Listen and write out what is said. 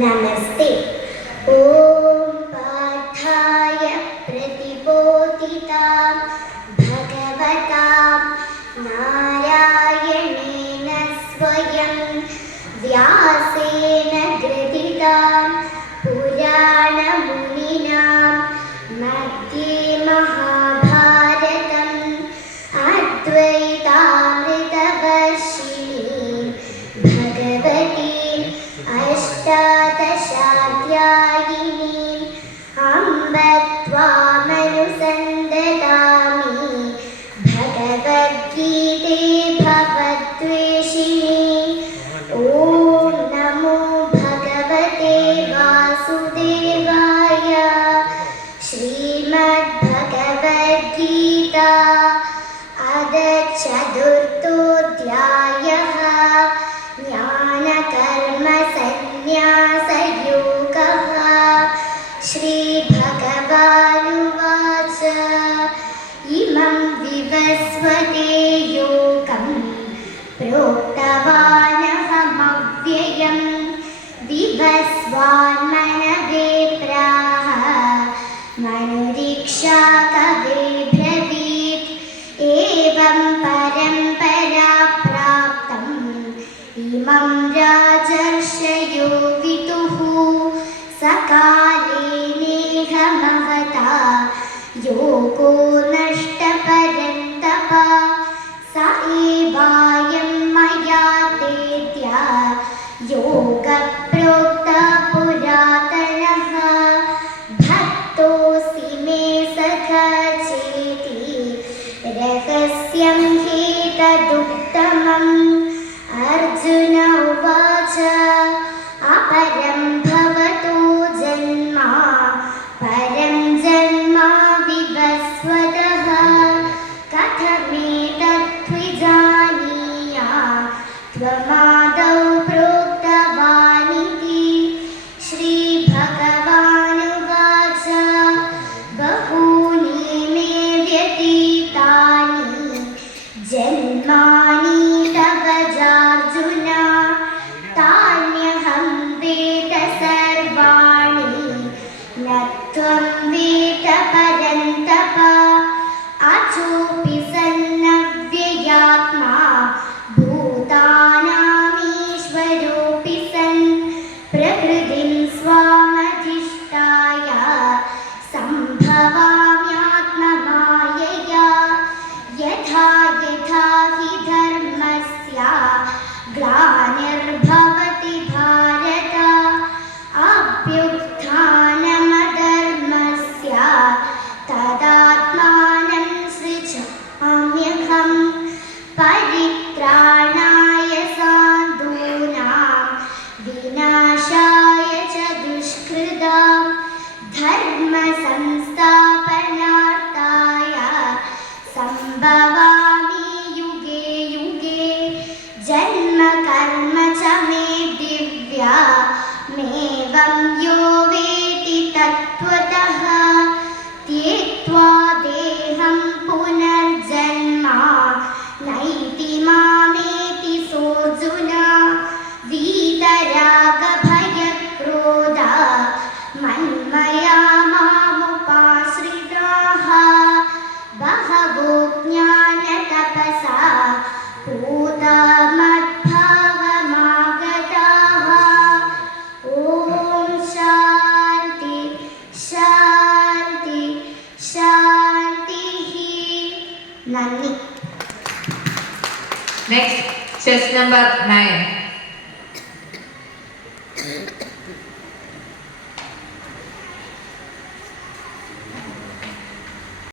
नमस्ते। ॐ पार्थाय प्रतिबोधितां भगवता नारायणेन स्वयं व्यासेन ग्रथितां पुराणमुनिना मध्ये महाभारतम् अद्वैतामृतवर्षिणीं भगवतीम् अष्टादशाध्यायिनीम् अम्ब त्वामनुसन्दधामि भगवद्गीते भवद्वेषिणी। ॐ नमो भगवते वासुदेवाय। श्रीमद्भगवद्गीता अथ चतुर्थोऽध्यायः। ज्ञानकर्मसन्न्यासयोगः। श्रीभगवानुवाच इमं विवस्वते योगं प्रोक्तवानहमव्ययं विवस्वान्मनवे प्राह मनुरीक्षा कवे ब्रवीत् एवं परम्परा प्राप्तम् इमं राजर्षयो विदुः सकाले नेह महता योगो नष्टपरन्तप स एवायं मया तेद्य योगप्रोक्तः पुरातनः भक्तोऽसि मे सखा चेति रहस्यं ह्येतदुत्तमम्। अर्जुन उवाच अपरं भवतो जन्म परं जन्म विवस्वतः कथमेतद्विजानीयाम् त्वमादौ प्रोक्तवानिति। श्रीभगवानुवाच बहूनि मे व्यतीतानि जन्मानि तव चार्जुन तान्यहं वेद सर्वाणि न त्वं वेद परन्तप। अचोऽपि सन्नव्ययात्मा भूतानामीश्वरोऽपि सन् प्रकृतिं स्वामधिष्ठाय सम्भवाम्यात्ममायया यथा यथा हि धर्मस्य ग्लानिर्भवति भारत अभ्युत्थानमधर्मस्य तदात्मानं सृजाम्यहम्। परित्राणाय साधूनां विनाशाय च दुष्कृतां धर्मसंस्थापनार्थाय सम्भवामि युगे युगे। जन्म कर्म च मे दिव्यमेवं यो वेत्ति तत्त्वतः त्यक्त्वा देहं पुनर्जन्म नैति मामेति सोऽर्जुन। वीतरागभयक्रोध मन्मया मामुपाश्रिताः बहवो ज्ञानतपसा पूता मद्भावमागताः। ॐ शान्ति शान्ति शान्तिः। नन्दी। Next, chess number 9.